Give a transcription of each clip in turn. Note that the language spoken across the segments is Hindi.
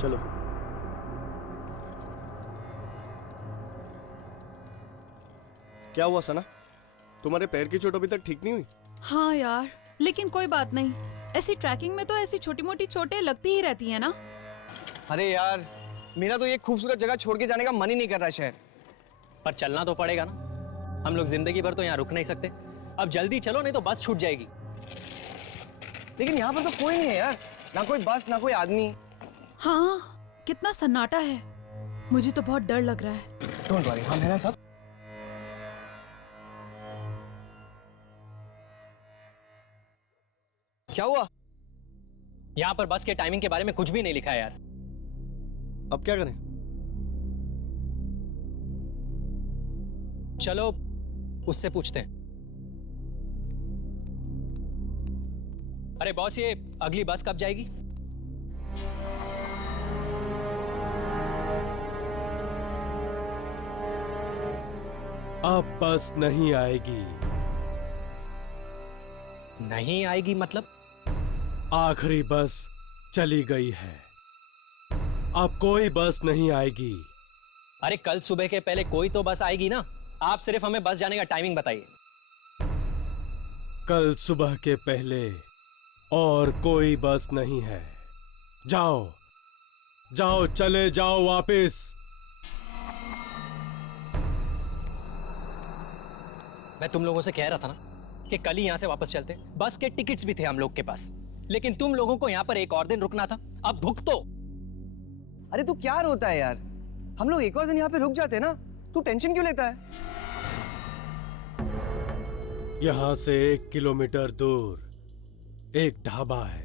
चलो। क्या हुआ सना, तुम्हारे पैर की चोट अभी तक ठीक नहीं हुई? हाँ यार, लेकिन कोई बात नहीं। ऐसी ट्रैकिंग में तो ऐसी छोटी मोटी चोटें लगती ही रहती है ना। अरे यार, मेरा तो ये खूबसूरत जगह छोड़ के जाने का मन ही नहीं कर रहा शहर। पर चलना तो पड़ेगा ना, हम लोग जिंदगी भर तो यहाँ रुक नहीं सकते। अब जल्दी चलो नहीं तो बस छूट जाएगी। लेकिन यहाँ पर तो कोई नहीं है यार, ना कोई बस ना कोई आदमी। हाँ, कितना सन्नाटा है। मुझे तो बहुत डर लग रहा है। डोंट वरी, हम है ना सब। क्या हुआ? यहाँ पर बस के टाइमिंग के बारे में कुछ भी नहीं लिखा है यार। अब क्या करें? चलो उससे पूछते हैं। अरे बॉस, ये अगली बस कब जाएगी? अब बस नहीं आएगी। नहीं आएगी मतलब? आखिरी बस चली गई है, अब कोई बस नहीं आएगी। अरे कल सुबह के पहले कोई तो बस आएगी ना। आप सिर्फ हमें बस जाने का टाइमिंग बताइए। कल सुबह के पहले और कोई बस नहीं है। जाओ जाओ, चले जाओ वापस। मैं तुम लोगों से कह रहा था ना कि कल ही यहां से वापस चलते। बस के टिकट्स भी थे हम लोग के पास, लेकिन तुम लोगों को यहां पर एक और दिन रुकना था। अब भुगतो। अरे तू क्या रोता है यार, हम लोग एक और दिन यहाँ पे रुक जाते ना। तू टेंशन क्यों लेता है? यहां से 1 किलोमीटर दूर एक ढाबा है,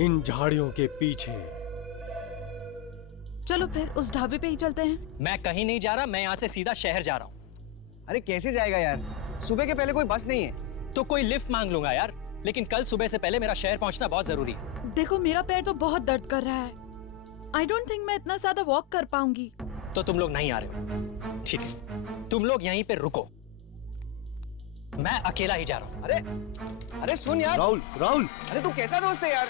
इन झाड़ियों के पीछे। चलो फिर उस ढाबे पे ही चलते हैं। मैं कहीं नहीं जा रहा, मैं यहां से सीधा शहर जा रहा हूं। अरे कैसे जाएगा यार, सुबह के पहले कोई बस नहीं है। तो कोई लिफ्ट मांग लूंगा यार, लेकिन कल सुबह से पहले मेरा शहर पहुंचना बहुत जरूरी है। देखो, मेरा पैर तो बहुत दर्द कर रहा है। आई डोंट थिंक मैं इतना ज्यादा वॉक कर पाऊंगी। तो तुम लोग नहीं आ रहे हो? ठीक है, तुम लोग यहीं पे रुको, मैं अकेला ही जा रहा हूं। अरे सुन यार। राहुल, राहुल, अरे तू कैसा दोस्त है यार?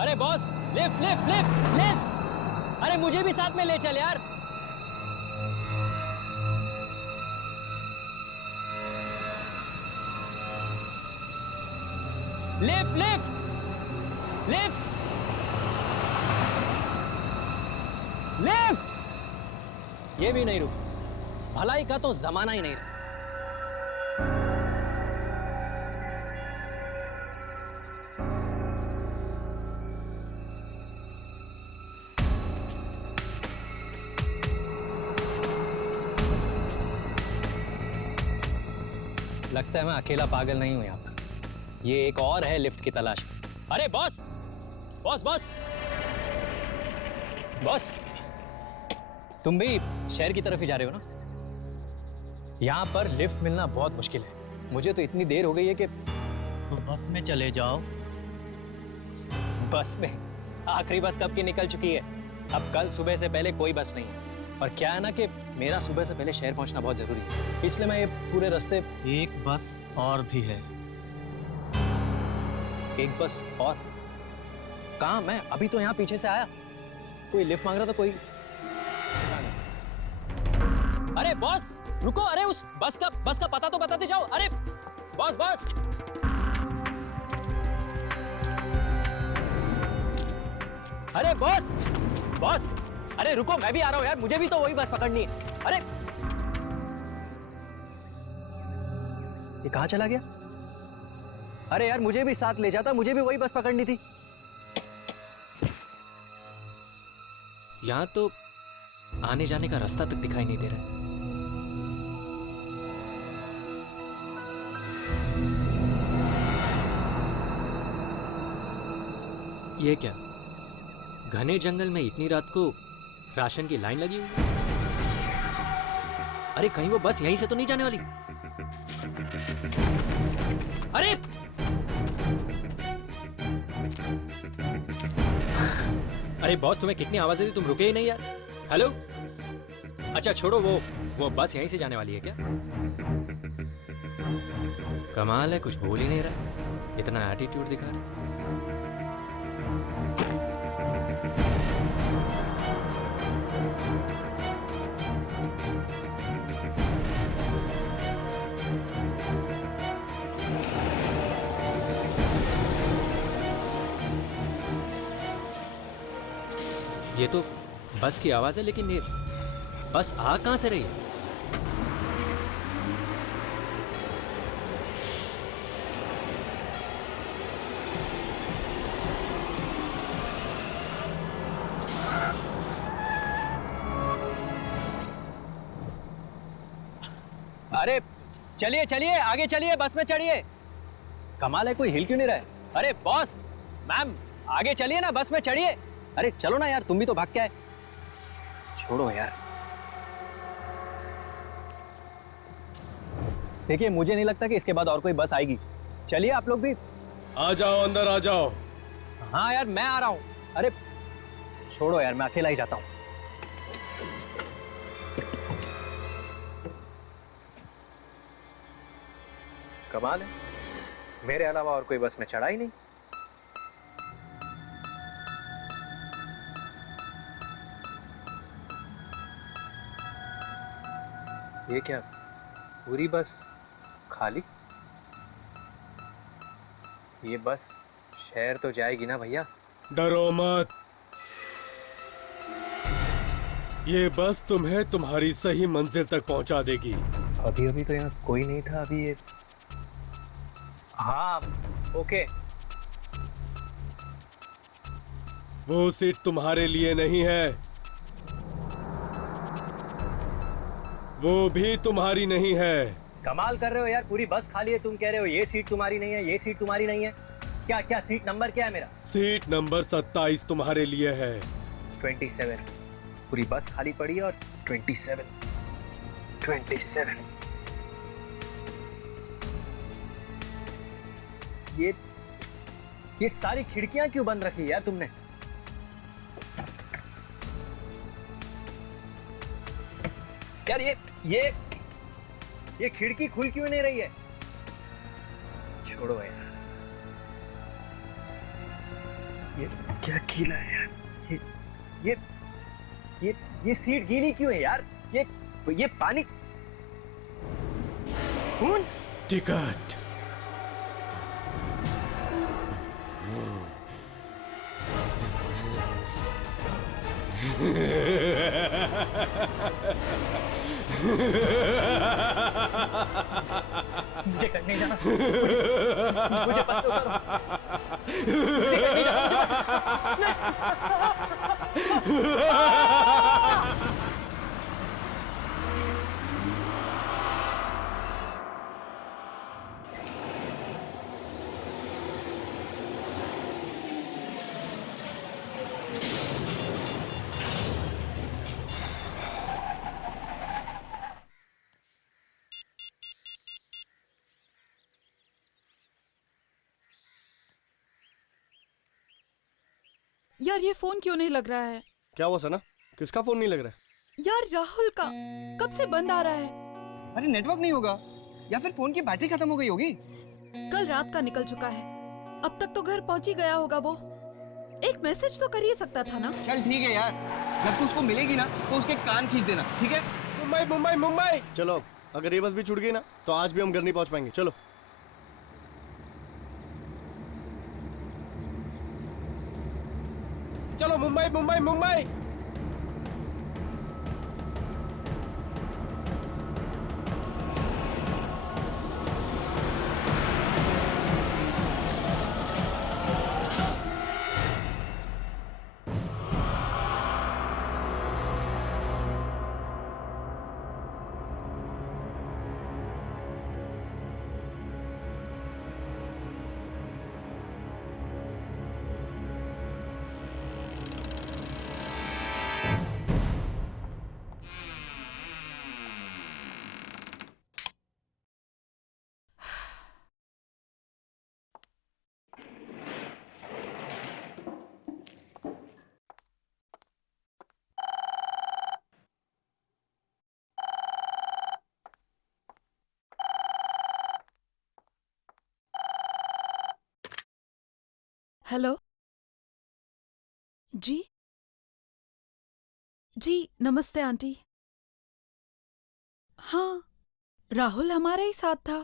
अरे boss, lift lift lift lift. अरे मुझे भी साथ में ले चल यार। Lift lift lift lift. ये भी नहीं रुक। भलाई का तो जमाना ही नहीं रहा। लगता है मैं अकेला पागल नहीं हूं यहाँ पर। ये एक और है लिफ्ट की तलाश में। अरे बॉस बॉस बॉस बॉस, तुम भी शहर की तरफ ही जा रहे हो ना? यहाँ पर लिफ्ट मिलना बहुत मुश्किल है। मुझे तो इतनी देर हो गई है कि तो बस में चले जाओ। बस में? आखिरी बस कब की निकल चुकी है। अब कल सुबह से पहले कोई बस नहीं है। और क्या है ना कि मेरा सुबह से पहले शहर पहुंचना बहुत जरूरी है, इसलिए मैं ये पूरे रास्ते। एक बस और भी है। एक बस और? कहाँ? मैं अभी तो यहाँ पीछे से आया। कोई लिफ्ट मांग रहा था कोई। अरे बॉस रुको, अरे उस बस का पता तो बताते जाओ। अरे बॉस बॉस, अरे बॉस बॉस, अरे रुको, मैं भी आ रहा हूं यार, मुझे भी तो वही बस पकड़नी है। अरे ये कहां चला गया? अरे यार मुझे भी साथ ले जाता, मुझे भी वही बस पकड़नी थी। यहां तो आने जाने का रास्ता तक दिखाई नहीं दे रहा है। ये क्या, घने जंगल में इतनी रात को राशन की लाइन लगी हुई? अरे कहीं वो बस यहीं से तो नहीं जाने वाली? अरे अरे बॉस, तुम्हें कितनी आवाजें दी, तुम रुके ही नहीं यार। हेलो अच्छा छोड़ो, वो बस यहीं से जाने वाली है क्या? कमाल है, कुछ बोल ही नहीं रहा, इतना एटीट्यूड दिखा रहा। ये तो बस की आवाज है, लेकिन ये बस आ कहां से रही है? अरे चलिए चलिए, आगे चलिए, बस में चढ़िए। कमाल है, कोई हिल क्यों नहीं रहा है? अरे बॉस, मैम, आगे चलिए ना, बस में चढ़िए। अरे चलो ना यार, तुम भी तो भाग के आए। छोड़ो यार। देखिए, मुझे नहीं लगता कि इसके बाद और कोई बस आएगी। चलिए आप लोग भी। आ जाओ, अंदर आ जाओ। हाँ यार, मैं आ रहा हूँ। अरे छोड़ो यार, मैं अकेला ही जाता हूँ। कमाल है, मेरे अलावा और कोई बस में चढ़ा ही नहीं। ये क्या, पूरी बस खाली? ये बस शहर तो जाएगी ना भैया? डरो मत, ये बस तुम्हें तुम्हारी सही मंजिल तक पहुंचा देगी। अभी अभी तो यहाँ कोई नहीं था। अभी ये, हाँ ओके। वो सीट तुम्हारे लिए नहीं है, वो भी तुम्हारी नहीं है। कमाल कर रहे हो यार, पूरी बस खाली है, तुम कह रहे हो ये सीट तुम्हारी नहीं है, ये सीट तुम्हारी नहीं है। क्या क्या सीट नंबर क्या है मेरा? सीट नंबर 27 तुम्हारे लिए है। 27। पूरी बस खाली पड़ी है और 27। ये सारी खिड़कियां क्यों बंद रखी है यार तुमने? यार ये खिड़की खुल क्यों नहीं रही है? छोड़ो यार, ये क्या गीला है यार? ये सीट गीली क्यों है यार? ये पानी, खून। टिकट। मुझे करने जाना, मुझे बस से उतारो। मुझे करने जाना, यार ये फोन क्यों नहीं लग रहा है? क्या हुआ सना, किसका फोन नहीं लग रहा है? यार राहुल का कब से बंद आ रहा है। अरे नेटवर्क नहीं होगा, या फिर फोन की बैटरी खत्म हो गई होगी। कल रात का निकल चुका है, अब तक तो घर पहुंच ही गया होगा वो। एक मैसेज तो कर ही सकता था ना। चल ठीक है यार, जब तू उसको मिलेगी ना तो उसके कान खींच देना, ठीक है? मुंबई मुंबई मुंबई। चलो, अगर ये बस भी छूट गई ना तो आज भी हम घर नहीं पहुंच पाएंगे। चलो। चलो, मुंबई मुंबई मुंबई। हेलो जी जी नमस्ते आंटी। हाँ, राहुल हमारे ही साथ था।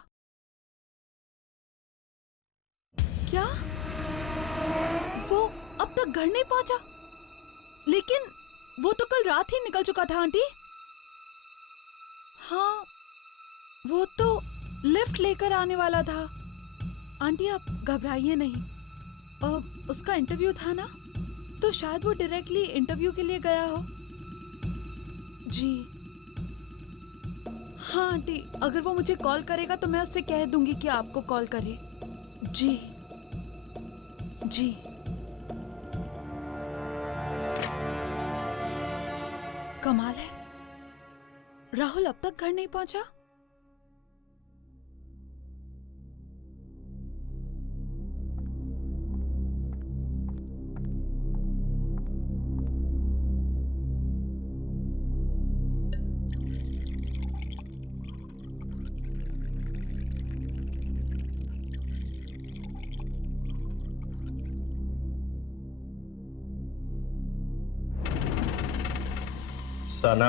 क्या वो अब तक घर नहीं पहुंचा? लेकिन वो तो कल रात ही निकल चुका था आंटी। हाँ, वो तो लिफ्ट लेकर आने वाला था। आंटी आप घबराइए नहीं। उसका इंटरव्यू था ना, तो शायद वो डायरेक्टली इंटरव्यू के लिए गया हो। जी हाँ आंटी, अगर वो मुझे कॉल करेगा तो मैं उससे कह दूंगी कि आपको कॉल करे। जी जी। कमाल है, राहुल अब तक घर नहीं पहुंचा। सना,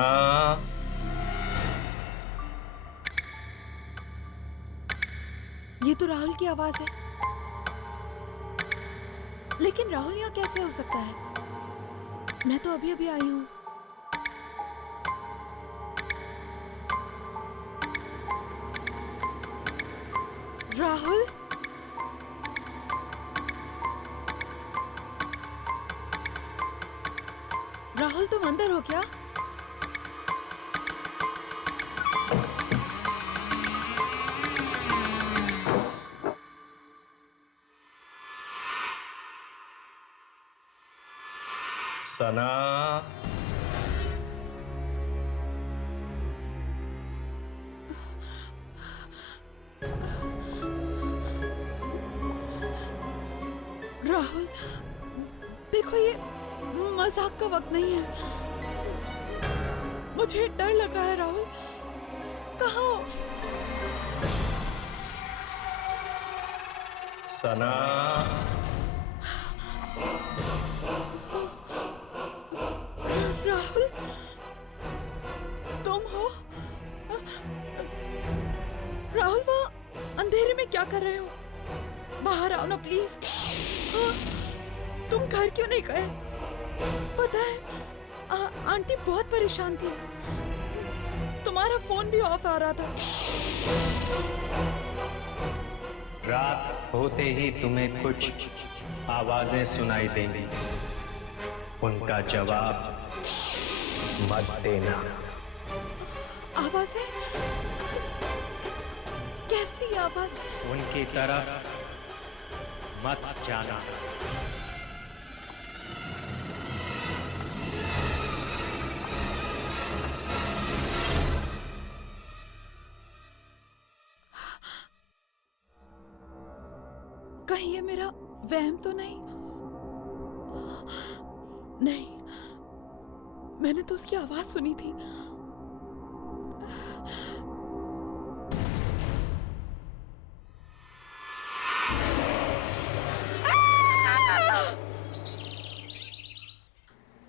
ये तो राहुल की आवाज है। लेकिन राहुल यहाँ कैसे हो सकता है? मैं तो अभी अभी आई हूँ। राहुल, राहुल तुम अंदर हो क्या? सना, राहुल देखो, ये मजाक का वक्त नहीं है। मुझे डर लग रहा है। राहुल कहाँ हो? सना, राहुल तुम हो? राहुल वहाँ अंधेरे में क्या कर रहे हो? बाहर आओ ना प्लीज। हाँ, तुम घर क्यों नहीं गए? पता है आंटी बहुत परेशान थी। तुम्हारा फोन भी ऑफ आ रहा था। रात होते ही तुम्हें कुछ आवाजें सुनाई देंगी, उनका जवाब मत देना। आवाजें? कैसी आवाजें? उनकी तरफ मत जाना। कहीं ये मेरा वहम तो नहीं? नहीं, मैंने तो उसकी आवाज सुनी थी।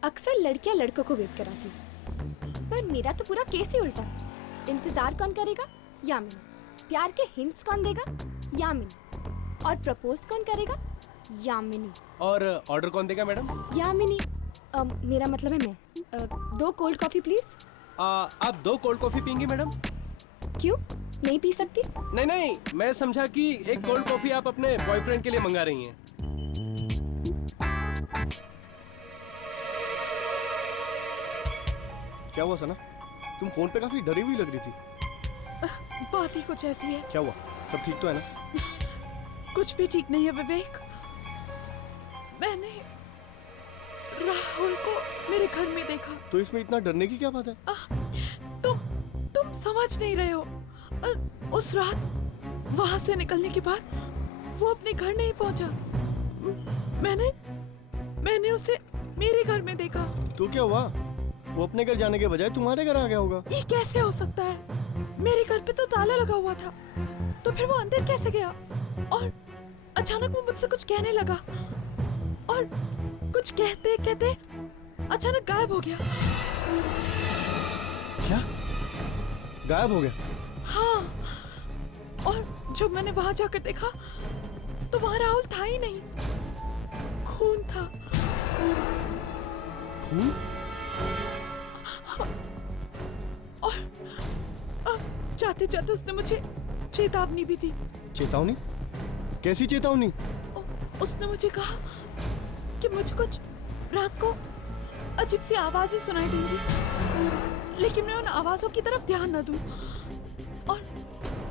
अक्सर लड़कियां लड़कों को वेट कराती, पर मेरा तो पूरा केस ही उल्टा है। इंतजार कौन करेगा? यामिनी। प्यार के हिंट्स कौन देगा? यामिनी। और प्रपोज कौन करेगा? यामिनी। और ऑर्डर कौन देगा मैडम? यामिनी। मेरा मतलब है मैं। 2 कोल्ड कॉफी प्लीज। आप 2 कोल्ड कॉफी पियेंगी मैडम? क्यों नहीं पी सकती? नहीं नहीं, मैं समझा कि एक कोल्ड कॉफी आप अपने बॉयफ्रेंड के लिए मंगा रही हैं। क्या हुआ सना? तुम फोन पे काफी डरी हुई लग रही थी। बात ही कुछ ऐसी है। क्या हुआ? सब ठीक तो है ना? कुछ भी ठीक नहीं है विवेक। मैंने राहुल को मेरे घर में देखा। तो इसमें इतना डरने की क्या बात है? तुम समझ नहीं रहे हो। उस रात वहां से निकलने के बाद वो अपने घर नहीं पहुंचा। मैंने उसे मेरे घर में देखा। तो क्या हुआ? वो अपने घर जाने के बजाय तुम्हारे घर आ गया होगा। ये कैसे हो सकता है? मेरे घर पे तो ताला लगा हुआ था, तो फिर वो अंदर कैसे गया? और अचानक वो मुझसे कुछ कहने लगा। और कुछ कहते कहते अचानक गायब हो गया। क्या? गायब हो गया? हाँ, और जब मैंने वहां जाकर देखा तो वहां राहुल था ही नहीं, खून था। खून? और जाते जाते उसने मुझे चेतावनी भी दी। चेतावनी? कैसी चेतावनी? उसने मुझे कहा कि मुझे कुछ रात को अजीब सी आवाजें सुनाई देंगी, लेकिन मैं उन आवाजों की तरफ ध्यान न दूं और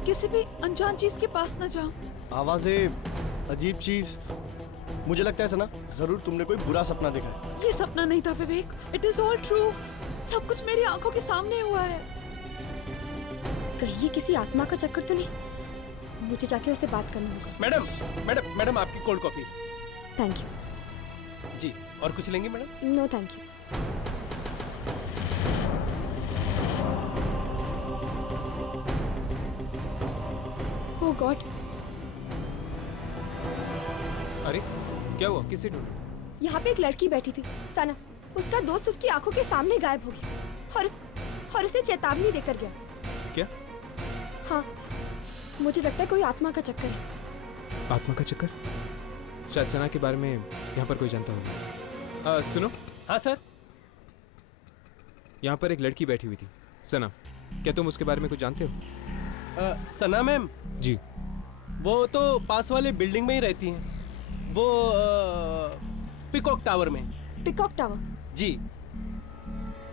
किसी भी अनजान चीज के पास न जाऊं। आवाजें, अजीब चीज। मुझे लगता है सना, जरूर तुमने कोई बुरा सपना देखा है। ये सपना नहीं था विवेक, इट इज ऑल ट्रू। सब कुछ मेरी आंखों के सामने हुआ है। कहीं ये किसी आत्मा का चक्कर तो नहीं? मुझे जाके उससे बात करना होगा। मैडम मैडम मैडम, आपकी कोल्ड कॉफी। Thank you. जी, और कुछ लेंगे madam? No thank you. Oh god, अरे क्या हुआ? किसे ढूंढ? यहाँ पे एक लड़की बैठी थी, सना। उसका दोस्त उसकी आंखों के सामने गायब हो गया और उसे चेतावनी देकर गया। क्या? हाँ, मुझे लगता है कोई आत्मा का चक्कर है। आत्मा का चक्कर? शायद सना के बारे में यहाँ पर कोई जानता होगा। सुनो। हाँ सर। यहाँ पर एक लड़की बैठी हुई थी, सना। क्या तुम उसके बारे में कुछ जानते हो? सना मैम? जी। वो तो पास वाले बिल्डिंग में ही रहती हैं। वो पिकॉक टावर में। Peacock tower? जी।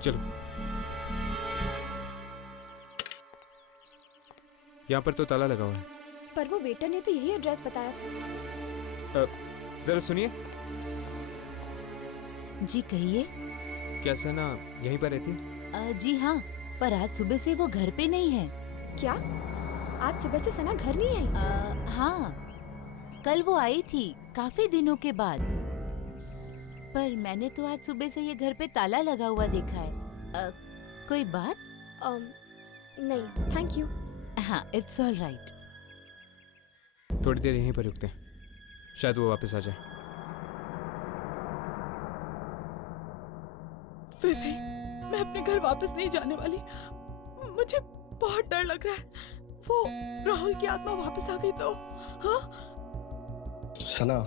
चलो। यहाँ पर तो ताला लगा हुआ है। पर वो वेटर ने तो यही एड्रेस बताया था। जरा सुनिए। जी कहिए। क्या सना यहीं पर रहती है? जी हाँ, पर आज सुबह से वो घर पे नहीं है। क्या? आज सुबह से सना घर नहीं आई? हाँ, कल वो आई थी काफी दिनों के बाद, पर मैंने तो आज सुबह से ये घर पे ताला लगा हुआ देखा है। कोई बात? नहीं, थैंक यू। हाँ, इट्स ऑल राइट। थोड़ी देर यहीं पर रुकते हैं, शायद वो वापस आ जाए। विवेक, मैं अपने घर वापस नहीं जाने वाली। मुझे बहुत डर लग रहा है। वो राहुल की आत्मा वापस आ गई तो? हाँ? सना,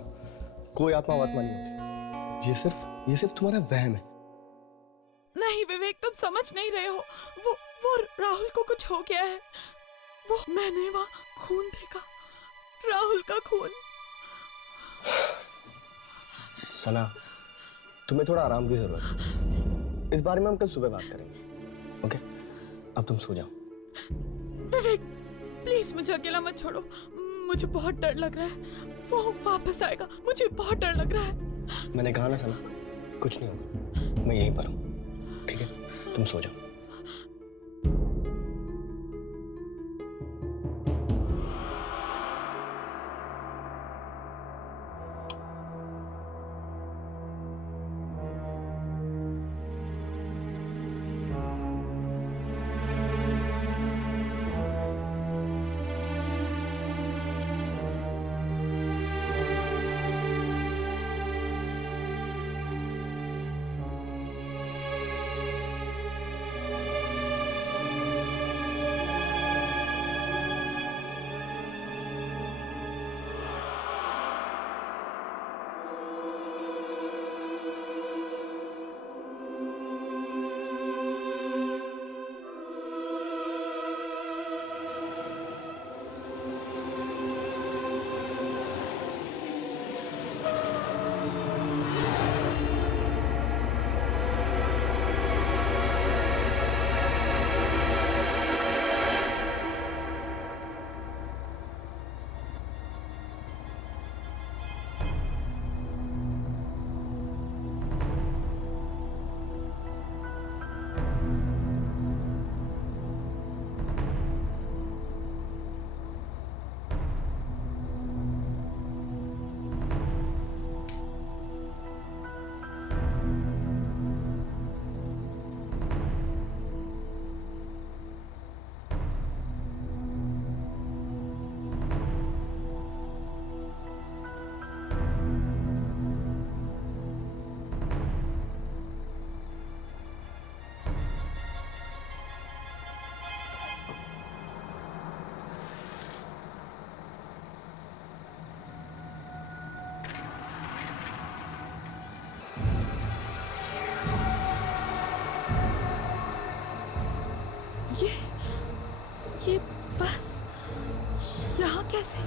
कोई आत्मा वात्मा नहीं होती। ये सिर्फ तुम्हारा वहम है। नहीं विवेक, तुम समझ नहीं रहे हो। वो राहुल को कुछ हो गया है। वो मैंने वहाँ खून देखा, राहुल का खून। सना, तुम्हें थोड़ा आराम की जरूरत है। इस बारे में हम कल सुबह बात करेंगे। ओके? अब तुम सो जाओ। विवेक, प्लीज मुझे अकेला मत छोड़ो। मुझे बहुत डर लग रहा है। वो वापस आएगा, मुझे बहुत डर लग रहा है। मैंने कहा ना सना, कुछ नहीं होगा। मैं यहीं पर हूँ, ठीक है? तुम सो जाओ। ये बस यहाँ कैसे?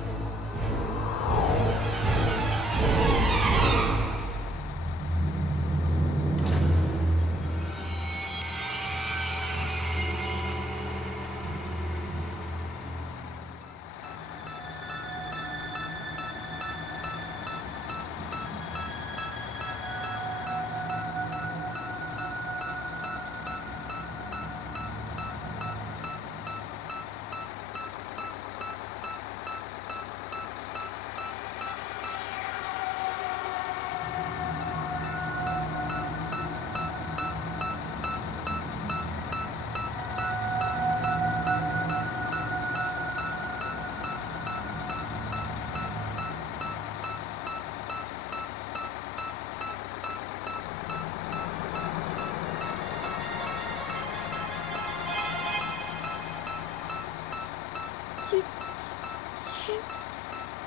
ये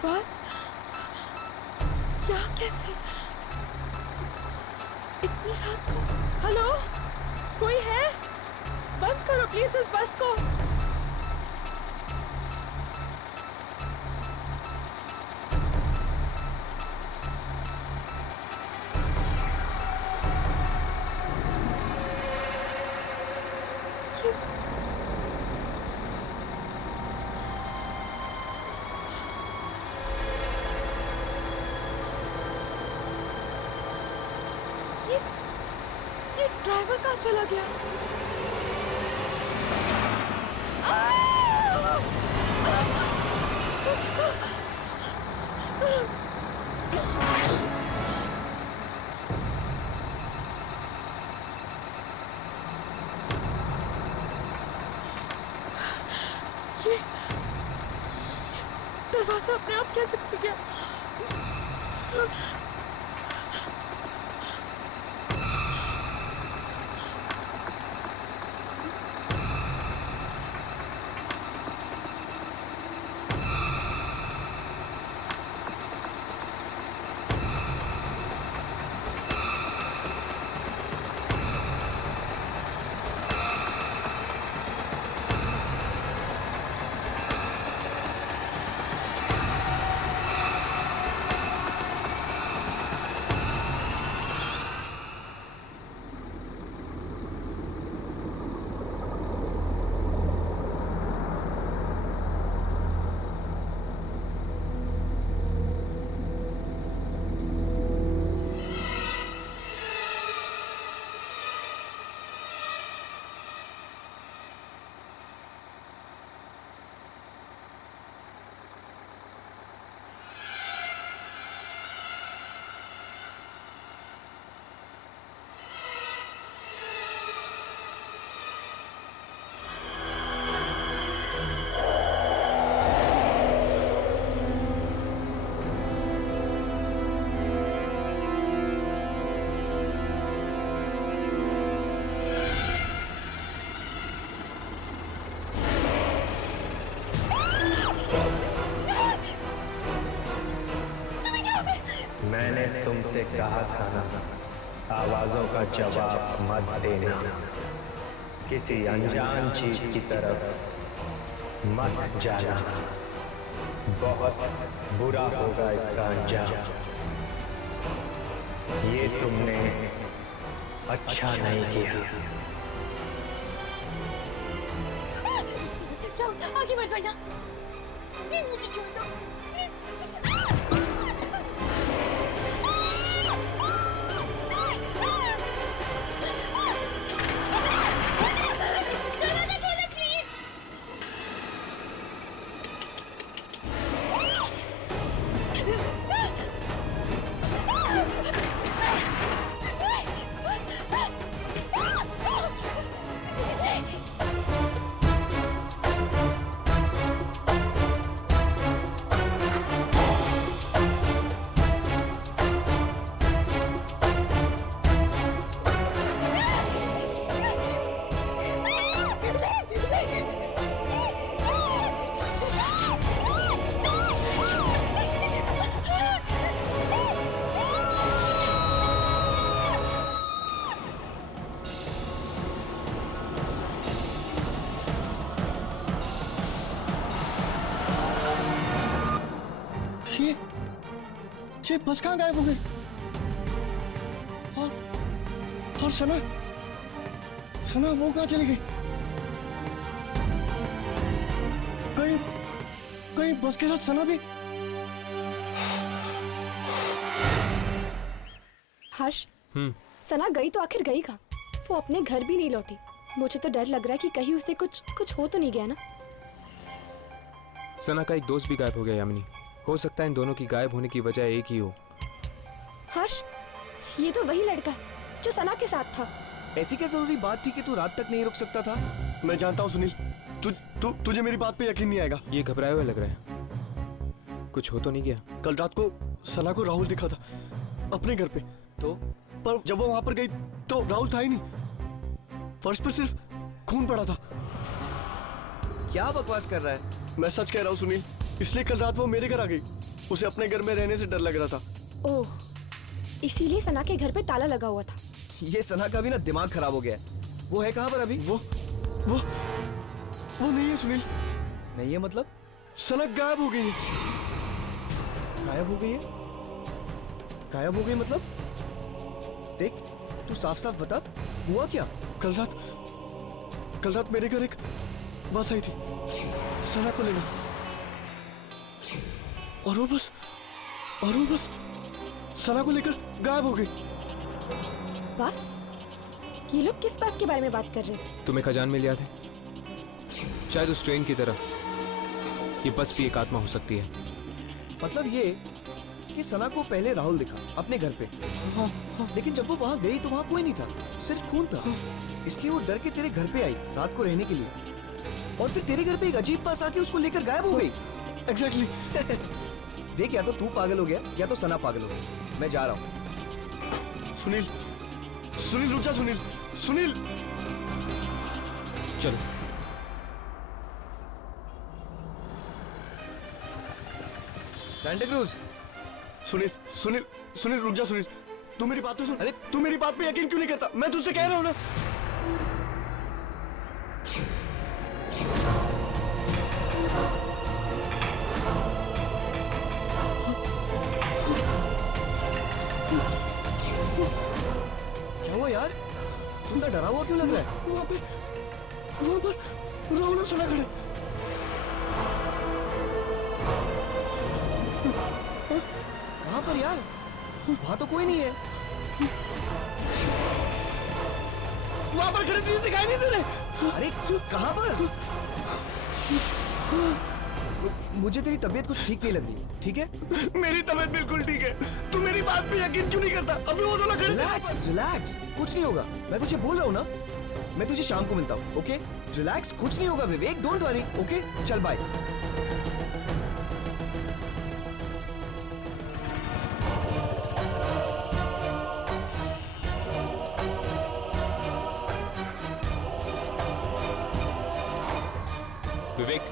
बस यहाँ कैसे? इतनी रात को? हेलो, कोई है? बंद करो प्लीज इस बस को। ये ड्राइवर कहाँ चला गया? ये दरवाजा अपने आप कैसे खुल गया? मैंने तुमसे कहा था ना, आवाजों का जवाब मत देना, किसी अनजान चीज की तरफ मत जाना, बहुत बुरा होगा इसका अंजाम। ये तुमने अच्छा नहीं किया। आगे मत बढ़ना, प्लीज मुझे छोड़ दो। ये बस कहाँ गायब हो गई? और सना वो कहाँ चली गई? कहीं बस के साथ सना भी? हर्ष, सना गई तो आखिर गई कहाँ? वो अपने घर भी नहीं लौटी। मुझे तो डर लग रहा है कि कहीं उसे कुछ हो तो नहीं गया ना। सना का एक दोस्त भी गायब हो गया यामिनी। हो सकता है इन दोनों की गायब होने की वजह एक ही हो। हर्ष, ये तो वही लड़का है जो सना के साथ था। ऐसी क्या जरूरी बात थी कि तू रात तक नहीं रुक सकता था? मैं जानता हूँ सुनील, तुझे मेरी बात पे यकीन नहीं आएगा। ये घबराए हुए लग रहा है। कुछ हो तो नहीं गया? कल रात को सना को राहुल दिखा था अपने घर पे। तो पर जब वो वहां पर गई तो राहुल था ही नहीं। फर्श पर सिर्फ खून पड़ा था। क्या बकवास कर रहा है? मैं सच कह रहा हूँ सुनील, इसलिए कल रात वो मेरे घर आ गई। उसे अपने घर में रहने से डर लग रहा था। ओह, इसीलिए सना के घर पे ताला लगा हुआ था। ये सना का भी ना दिमाग खराब हो गया है। वो है कहाँ पर अभी? वो नहीं है सुनील। नहीं है मतलब? सना गायब हो गई है। गायब हो गई है? गायब हो गई मतलब? देख, तू साफ साफ बता, हुआ क्या? कल रात मेरे घर एक बस आई थी सना को लेने, और वो बस सना को लेकर गायब हो गई। बस? ये लोग किस बस के बारे में बात कर रहे हैं? तुम्हें खजान मिल याद है? शायद उस ट्रेन की तरह ये बस भी एक आत्मा हो सकती है। मतलब ये कि सना को पहले राहुल दिखा अपने घर पे। हाँ, लेकिन जब वो वहाँ गई तो वहाँ कोई नहीं था, सिर्फ खून था। इसलिए वो डर के तेरे घर पे आई रात को रहने के लिए, और फिर तेरे घर पे एक अजीब बस आके उसको लेकर गायब हो गई। एग्जैक्टली। देख, या तो तू पागल हो गया या तो सना पागल हो गया। मैं जा रहा हूँ। सुनील रुक जा। सुनील चलो। Santa cruise. सुनील रुक जा। सुनील, तू मेरी बात तो सुन। अरे तू मेरी बात पे यकीन क्यों नहीं करता? मैं तुझसे कह रहा हूँ ना। क्या हुआ यार? तू इतना डरा हुआ क्यों लग रहा है? वहाँ पर राहुल और सना खड़े। कहाँ पर यार? वहाँ तो कोई नहीं है। वहाँ पर खड़े तुझे दिखाई नहीं दे रहे? अरे कहाँ पर? मुझे तेरी तबीयत कुछ ठीक नहीं लग रही, ठीक है? मेरी तबीयत बिल्कुल ठीक है। तू मेरी बात पे यकीन क्यों नहीं करता? अभी वो दोनों खड़े। रिलैक्स, कुछ नहीं होगा। मैं तुझे बोल रहा हूँ ना, मैं तुझे शाम को मिलता हूँ, ओके? रिलैक्स, कुछ नहीं होगा विवेक, डोंट वरी, ओके? चल बाय। विवेक,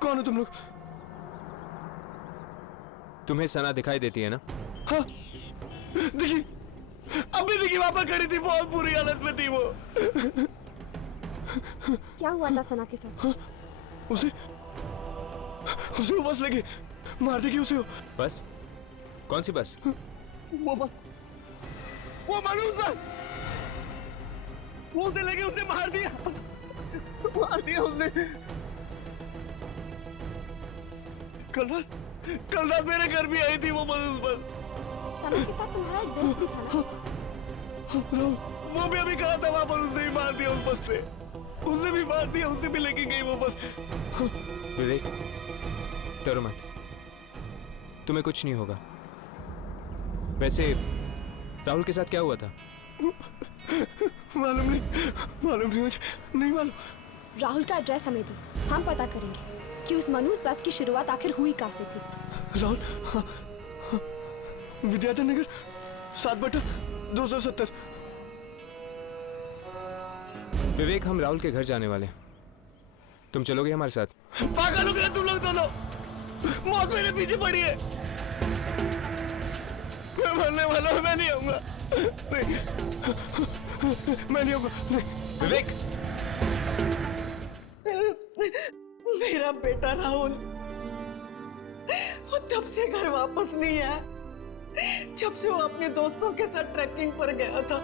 कौन हो तुम लोग? तुम्हें सना दिखाई देती है ना? हाँ, देखी, अभी देखी वहां पर खड़ी थी, बहुत बुरी हालत में थी वो। क्या हुआ था सना के साथ? उसे वो बस लगी, मार देगी उसे। बस? कौन सी बस? वो बस, वो मनुष्य बस, वो उसे लगी, उसे मार दिया उसने। कल रात मेरे घर भी आई थी वो मनुष्य बस। सना के साथ तुम्हारा एक दोस्त भी था ना? वो भी अभी खड़ा था वहां पर, उसे भी मार दिया उस बस पे। उसे भी मार दिया, उसे भी लेके गई वो बस। विवेक, डरो मत, तुम्हें कुछ नहीं होगा। वैसे राहुल के साथ क्या हुआ था? मालूम नहीं मुझे, नहीं मालूम। राहुल का एड्रेस हमें दो, हम पता करेंगे कि उस मनुष्य बस की शुरुआत आखिर हुई कहाँ से थी। राहुल, विद्याधर नगर 7/270। विवेक, हम राहुल के घर जाने वाले हैं। तुम चलोगे हमारे साथ? पागल हो गए तुम लोग दोनों, मौत मेरे पीछे पड़ी है। मैं मरने वाला हूं, मैं नहीं आऊंगा। मैं नहीं आऊंगा। विवेक, मेरा बेटा राहुल वो तब से घर वापस नहीं आया जब से वो अपने दोस्तों के साथ ट्रैकिंग पर गया था।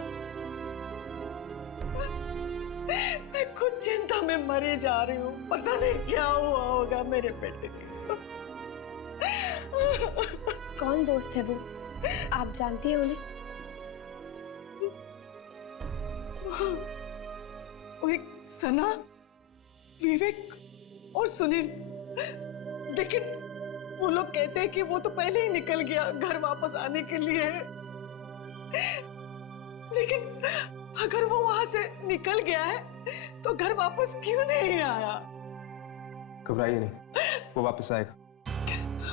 मैं खुद चिंता में मरी जा रही हूँ, पता नहीं क्या हुआ होगा मेरे बेटे के साथ। कौन दोस्त है वो, आप जानती हैं उन्हें? वो एक सना, विवेक और सुनील। लेकिन वो लोग कहते हैं कि वो तो पहले ही निकल गया घर वापस आने के लिए। लेकिन अगर वो वहां से निकल गया है तो घर वापस क्यों नहीं आया? घबराइए नहीं, वो वापस आएगा,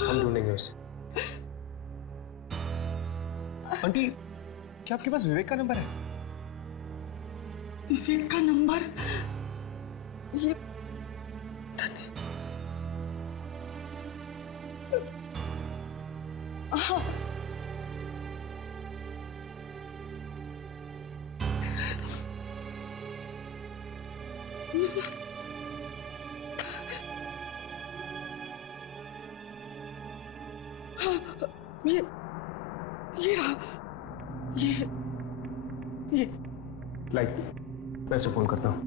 हम ढूंढेंगे उसे। आंटी, क्या आपके पास विवेक का नंबर है? विवेक का नंबर? ये हाँ। ये रहा, ये लाइक, मैं इसे फोन करता हूँ।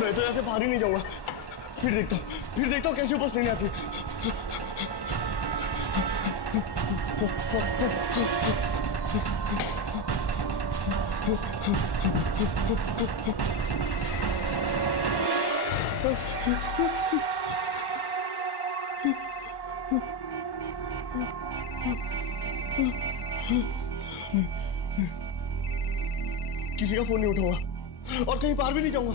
मैं तो यहाँ से बाहर ही नहीं जाऊंगा। फिर देखता हूँ कैसे ऊपर से नहीं आती। किसी का फोन नहीं उठाऊंगा और कहीं बाहर भी नहीं जाऊंगा।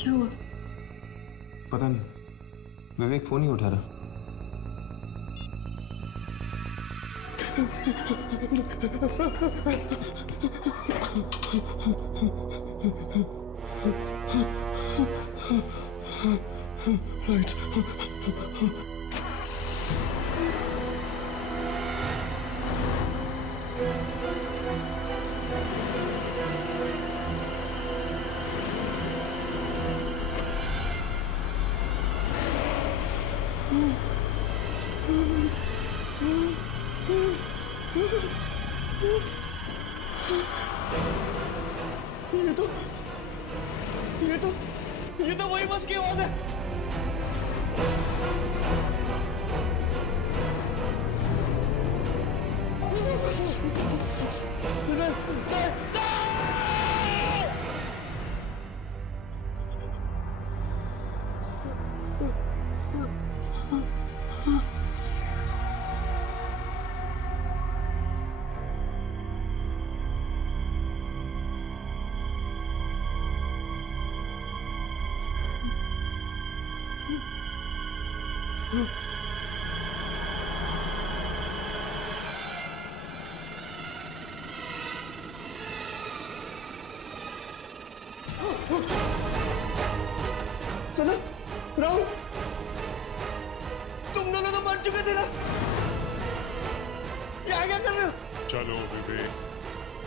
क्या हुआ? पता नहीं, विवेक फोन ही उठा रहा। राइट। ये तो वही बस की आवाज है। सना, राहुल, तुम दोनों तो मर चुके थे ना? क्या कर रहे हो? चलो विवेक,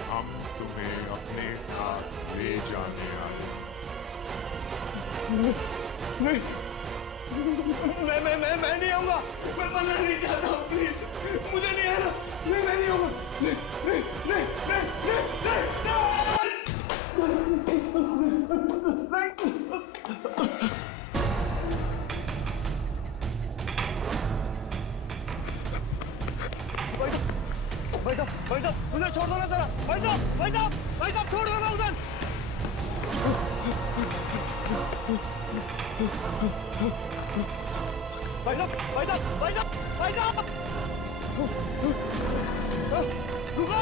हम तुम्हें अपने साथ ले जाने आए। नहीं, मैं नहीं आऊंगा। मैं मरना नहीं चाहता हूँ, प्लीज मुझे नहीं आना। मैं नहीं आऊंगा। भाई साहब, उन्हें छोड़ दो ना जरा। भाई साहब, छोड़ दो ना उधर। भाई साहब, रुको।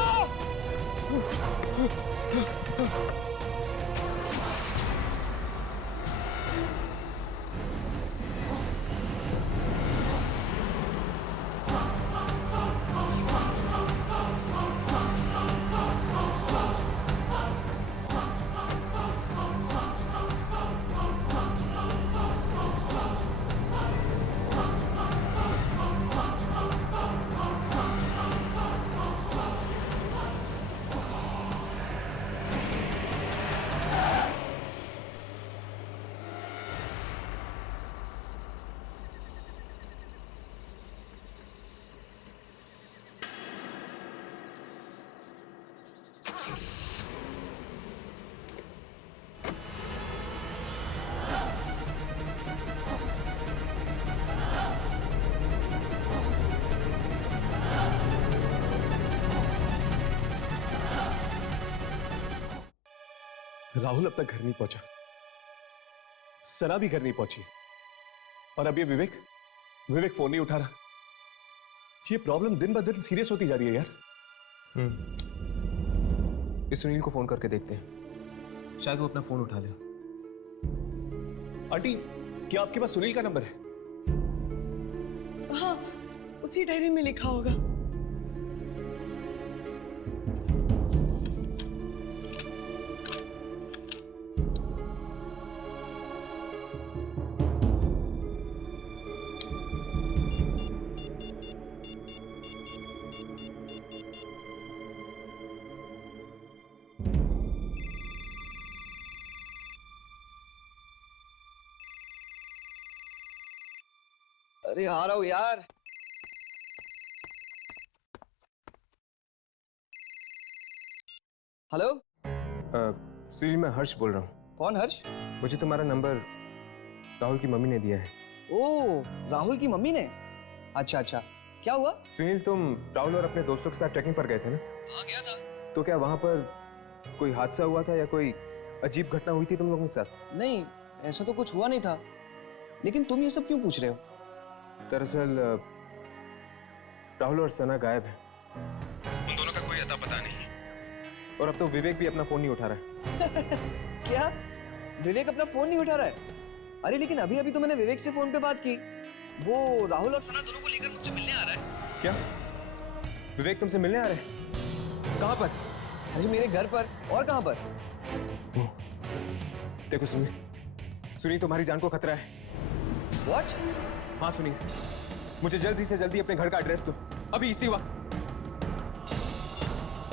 राहुल अब तक घर नहीं पहुंचा, सना भी घर नहीं पहुंची, और अब ये विवेक फोन नहीं उठा रहा। ये प्रॉब्लम दिन ब दिन सीरियस होती जा रही है यार। इस सुनील को फोन करके देखते हैं, शायद वो अपना फोन उठा ले। आंटी, क्या आपके पास सुनील का नंबर है? हाँ, उसी डायरी में लिखा होगा। अरे आ रहा हूँ यार। हेलो, सुनील, मैं हर्ष बोल रहा हूँ। कौन हर्ष? मुझे तुम्हारा नंबर राहुल की मम्मी ने दिया है। ओ, राहुल की मम्मी ने? अच्छा अच्छा, क्या हुआ? सुनील, तुम राहुल और अपने दोस्तों के साथ ट्रैकिंग पर गए थे ना? हाँ, गया था। तो क्या वहां पर कोई हादसा हुआ था या कोई अजीब घटना हुई थी तुम लोगों के साथ? नहीं, ऐसा तो कुछ हुआ नहीं था, लेकिन तुम ये सब क्यों पूछ रहे हो? दरअसल राहुल और सना गायब है। उन दोनों का कोई अता पता नहीं है, और अब तो विवेक भी अपना फोन नहीं उठा रहा है। क्या? विवेक अपना फोन नहीं उठा रहा है? अरे लेकिन अभी अभी तो मैंने विवेक से फोन पे बात की। वो राहुल और सना दोनों को लेकर मुझसे मिलने आ रहा है। क्या? विवेक तुमसे मिलने आ रहे हैं? कहाँ पर? अरे मेरे घर पर। और कहाँ पर? देखो सुनील, तुम्हारी जान को खतरा है। What? हाँ सुनील, मुझे जल्दी से जल्दी अपने घर का एड्रेस दो, अभी इसी वक्त।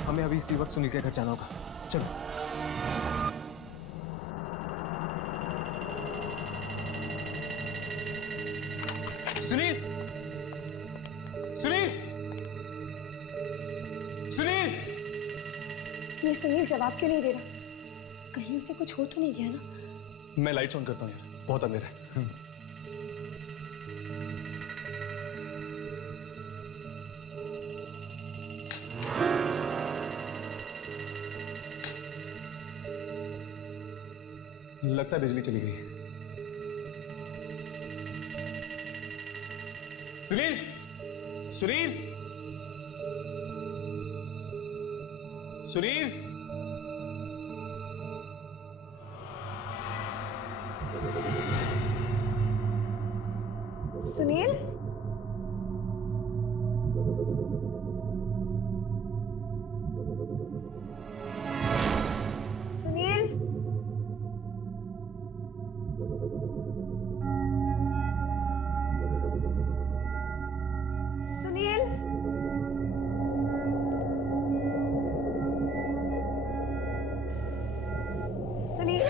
हमें अभी इसी वक्त सुनील के घर जाना होगा। चलो। सुनील, सुनील, सुनील! ये सुनील जवाब क्यों नहीं दे रहा? कहीं उसे कुछ हो तो नहीं गया ना? मैं लाइट्स ऑन करता हूँ यार, बहुत अंधेरा है। लगता है बिजली चली गई है। सुनील, सुनील, सुनील! सुनील? सुनील? सुनील? सुनील?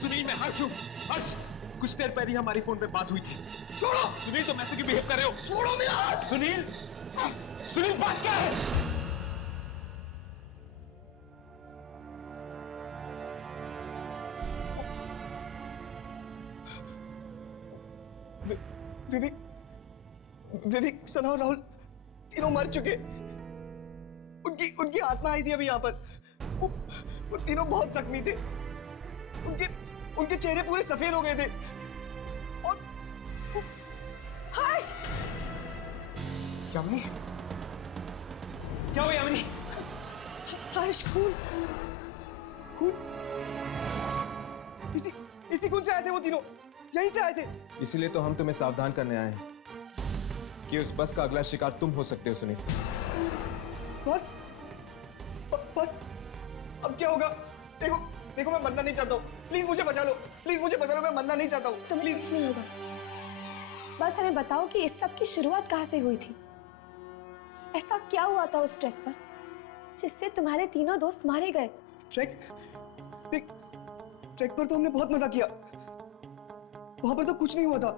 सुनील, मैं हर्ष हूँ। हर्ष, कुछ देर पहले हमारी फोन पे बात हुई थी। छोड़ो! सुनील, तुम ऐसे क्यों बिहेव कर रहे हो? छोड़ो मेरा हाथ! सुनील! सुनील, बात क्या है? विवेक, सना और राहुल तीनों मर चुके। उनकी आत्मा आई थी अभी यहाँ पर। वो तीनों बहुत जख्मी थे। उनके चेहरे पूरे सफेद हो गए थे, और हर्ष! यामिनी, क्या हुआ यामिनी? हर्ष, खून! इसी खून से आए थे वो तीनों, यहीं से आए थे। इसीलिए तो हम तुम्हें सावधान करने आए हैं कि उस बस का अगला शिकार तुम हो सकते हो सुनील। बस अब क्या होगा? देखो मैं मरना नहीं चाहता हूँ, प्लीज मुझे बचा लो, मैं मरना नहीं चाहता हूँ। तुम्हें कुछ नहीं होगा, बस हमें बताओ कि इस सब की शुरुआत कहाँ से हुई थी? ऐसा क्या हुआ था उस ट्रैक पर जिससे तुम्हारे तीनों दोस्त मारे गए? ट्रैक पर तो हमने बहुत मजा किया, वहां पर तो कुछ नहीं हुआ था।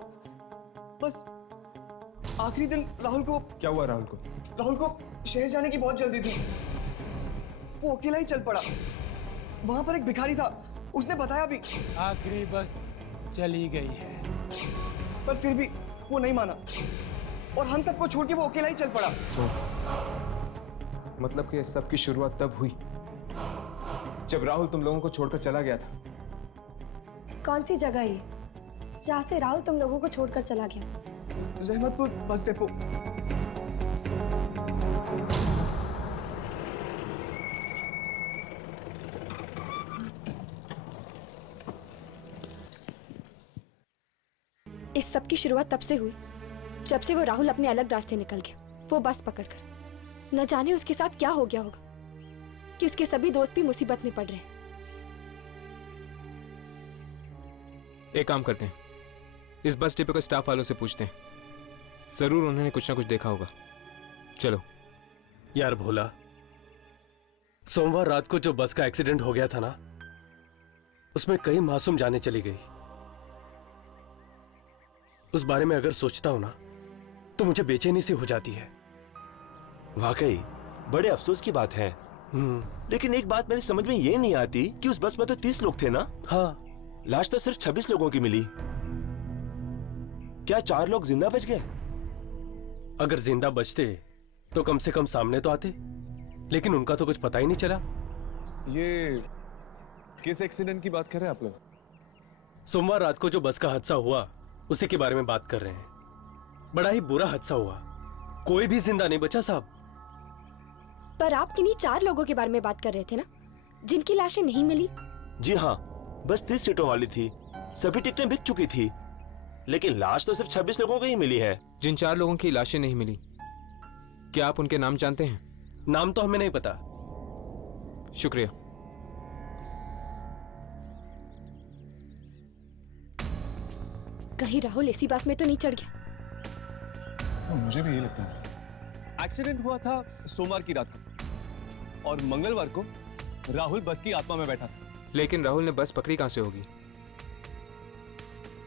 बस आखिरी दिन राहुल को। क्या हुआ राहुल को? राहुल को शहर जाने की बहुत जल्दी थी, वो अकेला ही चल पड़ा। वहां पर एक भिखारी था, उसने बताया भी आखिरी बस चली गई है, पर फिर भी वो नहीं माना और हम सबको छोड़ के वो अकेला ही चल पड़ा। मतलब कि इस सब की शुरुआत तब हुई जब राहुल तुम लोगों को छोड़कर चला गया था। कौन सी जगह है जहाँ से राहुल तुम लोगों को छोड़कर चला गया? Rahmatpur bus depot. इस सब की शुरुआत तब से हुई जब से वो राहुल अपने अलग रास्ते निकल गया, वो बस पकड़कर। न जाने उसके साथ क्या हो गया होगा कि उसके सभी दोस्त भी मुसीबत में पड़ रहे हैं। एक काम करते हैं, इस बस डिपो के स्टाफ वालों से पूछते हैं, जरूर उन्होंने कुछ ना कुछ देखा होगा। चलो। यार भोला, सोमवार रात को जो बस का एक्सीडेंट हो गया था ना, उसमें कई मासूम जानें चली गई। उस बारे में अगर सोचता हूं ना तो मुझे बेचैनी सी हो जाती है। वाकई बड़े अफसोस की बात है। लेकिन एक बात मेरी समझ में ये नहीं आती कि उस बस में तो 30 लोग थे ना? हाँ। लाश तो सिर्फ 26 लोगों की मिली। क्या 4 लोग जिंदा बच गए? अगर जिंदा बचते तो कम से कम सामने तो आते, लेकिन उनका तो कुछ पता ही नहीं चला। ये किस एक्सीडेंट की बात कर रहे हैं आप लोग? सोमवार रात को जो बस का हादसा हुआ उसी के बारे में बात कर रहे हैं। बड़ा ही बुरा हादसा हुआ, कोई भी जिंदा नहीं बचा साहब। पर आप किन्हीं 4 लोगों के बारे में बात कर रहे थे ना, जिनकी लाशें नहीं मिली? जी हाँ, बस 30 सीटों वाली थी, सभी टिकटें बिक चुकी थी, लेकिन लाश तो सिर्फ 26 लोगों की ही मिली है। जिन 4 लोगों की लाशें नहीं मिली, क्या आप उनके नाम जानते हैं? नाम तो हमें नहीं पता। शुक्रिया। कहीं राहुल इसी बस में तो नहीं चढ़ गया? मुझे भी यही लगता है। एक्सीडेंट हुआ था सोमवार की रात को और मंगलवार को राहुल बस की आत्मा में बैठा था। लेकिन राहुल ने बस पकड़ी कहां से होगी?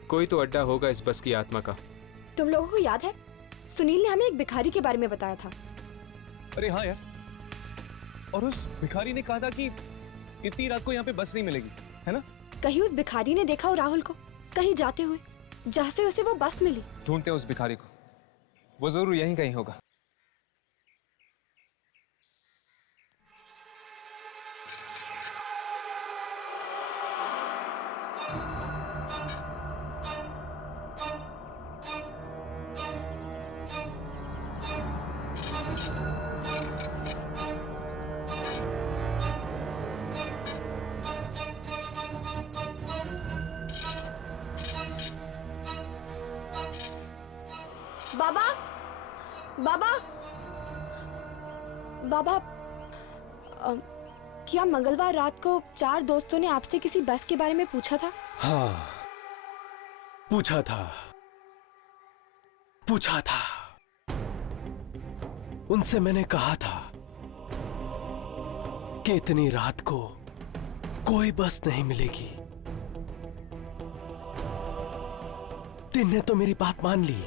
कोई तो अड्डा होगा इस बस की आत्मा का। तुम लोगों को याद है सुनील ने हमें एक भिखारी के बारे में बताया था? अरे हाँ यार, और उस भिखारी ने कहा था कि इतनी रात को यहाँ पे बस नहीं मिलेगी, है ना? कहीं उस भिखारी ने देखा हो राहुल को कहीं जाते हुए, जहाँ से उसे वो बस मिली। ढूंढते हैं उस भिखारी को, वो जरूर यहीं कहीं होगा। बाबा, बाबा, बाबा, क्या मंगलवार रात को 4 दोस्तों ने आपसे किसी बस के बारे में पूछा था? हाँ, पूछा था। उनसे मैंने कहा था कि इतनी रात को कोई बस नहीं मिलेगी। तीन ने तो मेरी बात मान ली,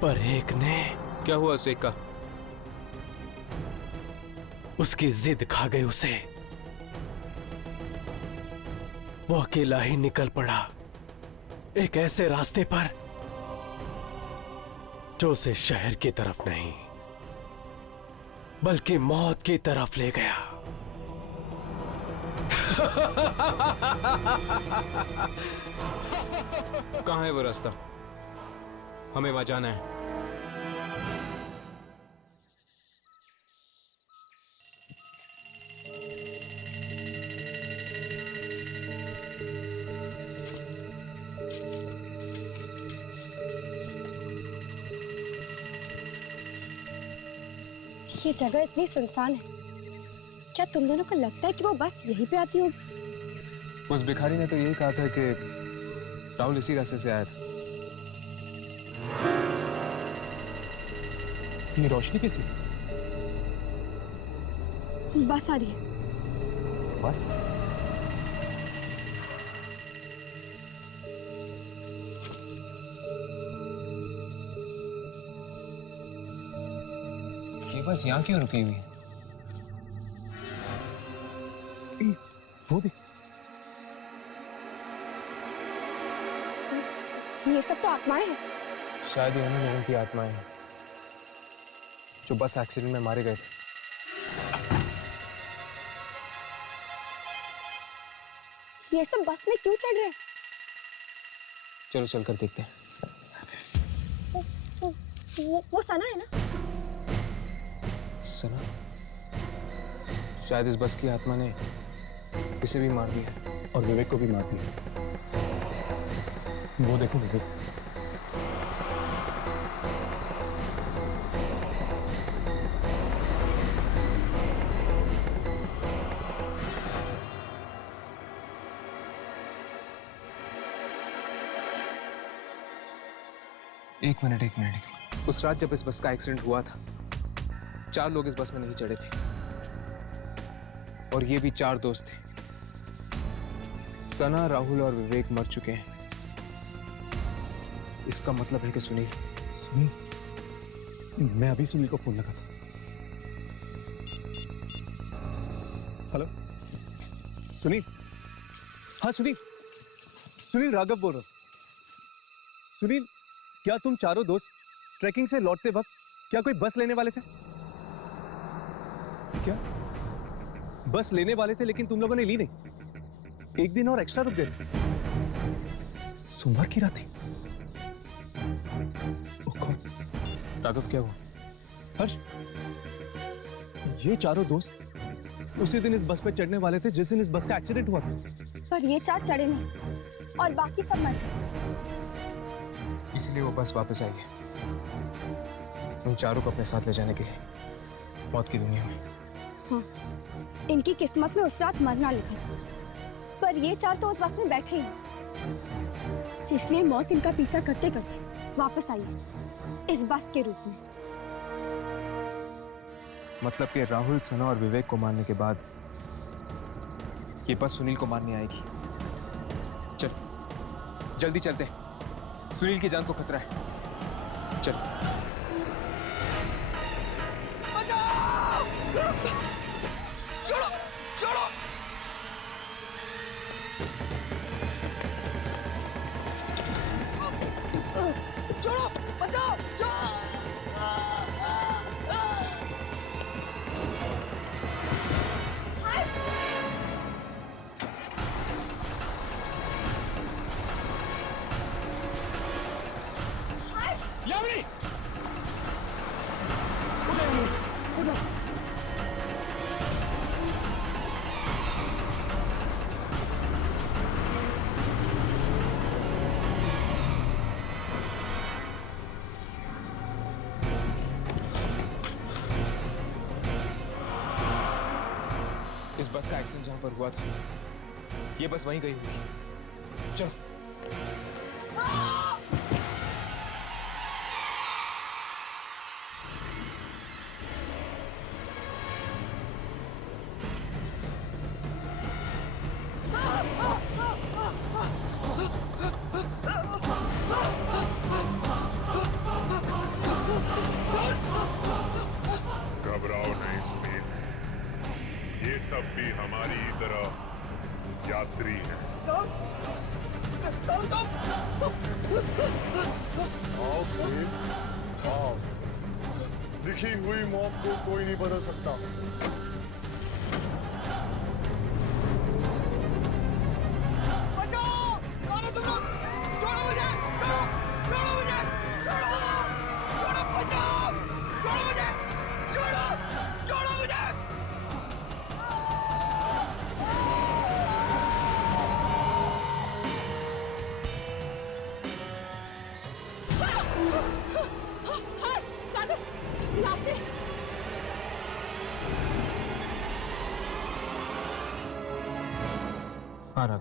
पर एक ने। क्या हुआ उसे का? उसकी जिद खा गई उसे। वो अकेला ही निकल पड़ा एक ऐसे रास्ते पर जो उसे शहर की तरफ नहीं बल्कि मौत की तरफ ले गया। कहाँ है वो रास्ता? हमें वहां जाना है। ये जगह इतनी सुनसान है, क्या तुम दोनों को लगता है कि वो बस यहीं पे आती होगी? उस भिखारी ने तो यही कहा था कि राहुल इसी रास्ते से आया था। ये रोशनी कैसी? बस आ रही है। बस? ये बस यहाँ क्यों रुकी हुई है? वो देख, ये सब तो आत्माएं हैं। शायद ये उन्हीं लोगों की आत्माएं हैं जो बस एक्सीडेंट में मारे गए थे। ये सब बस में क्यों चढ़ रहे हैं? चलो चलकर देखते हैं। वो सना है ना? सना? शायद इस बस की आत्मा ने इसे भी मार दिया और विवेक को भी मार दिया। वो देखो विवेक। एक मिनट। उस रात जब इस बस का एक्सीडेंट हुआ था, 4 लोग इस बस में नहीं चढ़े थे और ये भी 4 दोस्त थे। सना, राहुल और विवेक मर चुके हैं। इसका मतलब है कि सुनील। मैं अभी सुनील को फोन लगा था। हेलो सुनील। हाँ सुनील राघव बोल रहा हूं। सुनील, क्या तुम चारों दोस्त ट्रैकिंग से लौटते वक्त क्या कोई बस लेने वाले थे? क्या बस लेने वाले थे लेकिन तुम लोगों ने ली नहीं? एक दिन और एक्स्ट्रा रुक गए। सोमवार की रात थी। राघव, क्या हुआ? हर्ष, ये चारों दोस्त उसी दिन इस बस पे चढ़ने वाले थे जिस दिन इस बस का एक्सीडेंट हुआ था। पर ये 4 चढ़े नहीं और बाकी सब मर गए। इसलिए वो बस वापस आई है उन चारों को अपने साथ ले जाने के लिए मौत की दुनिया में। हाँ, इनकी किस्मत में उस रात मरना लिखा था, पर ये 4 तो उस बस में बैठे ही, इसलिए मौत इनका पीछा करते करते वापस आई है इस बस के रूप में। मतलब कि राहुल, सना और विवेक को मारने के बाद ये बस सुनील को मारने आएगी। चल जल्दी चलते हैं, सुनील की जान को खतरा है। चल। छोड़ो छोड़ो। छोड़ो, बचाओ। यामिनी, उठो। इस बस का एक्सीडेंट जहां पर हुआ था, ये बस वहीं गई होगी। चलो। घबराओ नहीं सुनील, ये सब भी हमारी तरह यात्री हैं। आओ सुनील, आओ। लिखी हुई मौत को कोई नहीं बदल सकता। हाँ राघव,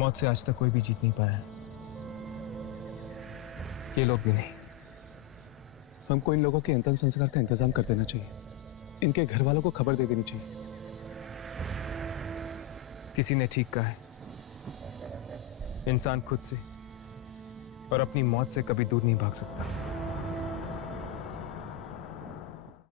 मौत से आज तक कोई भी जीत नहीं पाया है, ये लोग भी नहीं। हमको इन लोगों के अंतिम संस्कार का इंतजाम कर देना चाहिए। इनके घर वालों को खबर दे देनी चाहिए। किसी ने ठीक कहा है, इंसान खुद से और अपनी मौत से कभी दूर नहीं भाग सकता।